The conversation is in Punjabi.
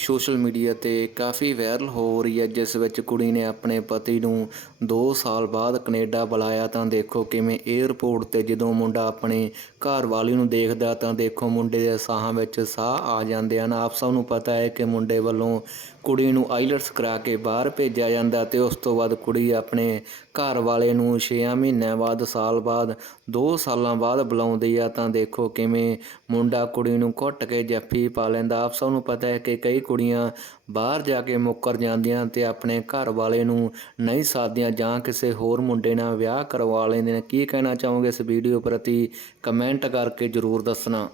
ਸੋਸ਼ਲ ਮੀਡੀਆ ਤੇ ਕਾਫੀ ਵਾਇਰਲ ਹੋ ਰਹੀ ਹੈ, ਜਿਸ ਵਿੱਚ ਕੁੜੀ ਨੇ ਆਪਣੇ ਪਤੀ ਨੂੰ 2 ਸਾਲ ਬਾਅਦ ਕੈਨੇਡਾ ਬੁਲਾਇਆ। ਤਾਂ ਦੇਖੋ ਕਿਵੇਂ 에ਅਰਪੋਰਟ ਤੇ ਜਦੋਂ ਮੁੰਡਾ ਆਪਣੇ ਘਰ ਵਾਲੀ ਨੂੰ ਦੇਖਦਾ, ਤਾਂ ਦੇਖੋ ਮੁੰਡੇ ਦੇ ਸਾਹਾਂ ਵਿੱਚ ਸਾਹ ਆ ਜਾਂਦੇ ਹਨ। ਆਪ ਸਭ ਨੂੰ ਪਤਾ ਹੈ ਕਿ ਮੁੰਡੇ ਵੱਲੋਂ ਕੁੜੀ ਨੂੰ ਆਈਲਟਸ ਕਰਾ ਕੇ ਬਾਹਰ ਭੇਜਿਆ ਜਾਂਦਾ ਤੇ ਉਸ ਤੋਂ ਬਾਅਦ ਕੁੜੀ ਆਪਣੇ ਘਰ ਵਾਲੇ ਨੂੰ 6 ਮਹੀਨਿਆਂ ਬਾਅਦ, ਸਾਲ ਬਾਅਦ 2 ਸਾਲਾਂ ਬਾਅਦ ਬੁਲਾਉਂਦੀ ਆ। ਤਾਂ ਦੇਖੋ ਕਿਵੇਂ ਮੁੰਡਾ ਕੁੜੀ ਨੂੰ ਘੁੱਟ ਕੇ ਜੱਫੀ ਪਾ ਲੈਂਦਾ। ਆਪ ਸਭ ਨੂੰ ਪਤਾ ਹੈ ਕਿ ਕਈ ਕੁੜੀਆਂ ਬਾਹਰ ਜਾ ਕੇ ਮੁੱਕਰ ਜਾਂਦੀਆਂ ਤੇ ਆਪਣੇ ਘਰ ਵਾਲੇ ਨੂੰ ਨਹੀਂ ਸਾਧਦੀਆਂ ਜਾਂ ਕਿਸੇ ਹੋਰ ਮੁੰਡੇ ਨਾਲ ਵਿਆਹ ਕਰਵਾ ਲੈਂਦੇ ਨੇ। ਕੀ ਕਹਿਣਾ ਚਾਹੋਗੇ ਇਸ ਵੀਡੀਓ ਪ੍ਰਤੀ? ਕਮੈਂਟ ਕਰਕੇ ਜਰੂਰ ਦੱਸਣਾ।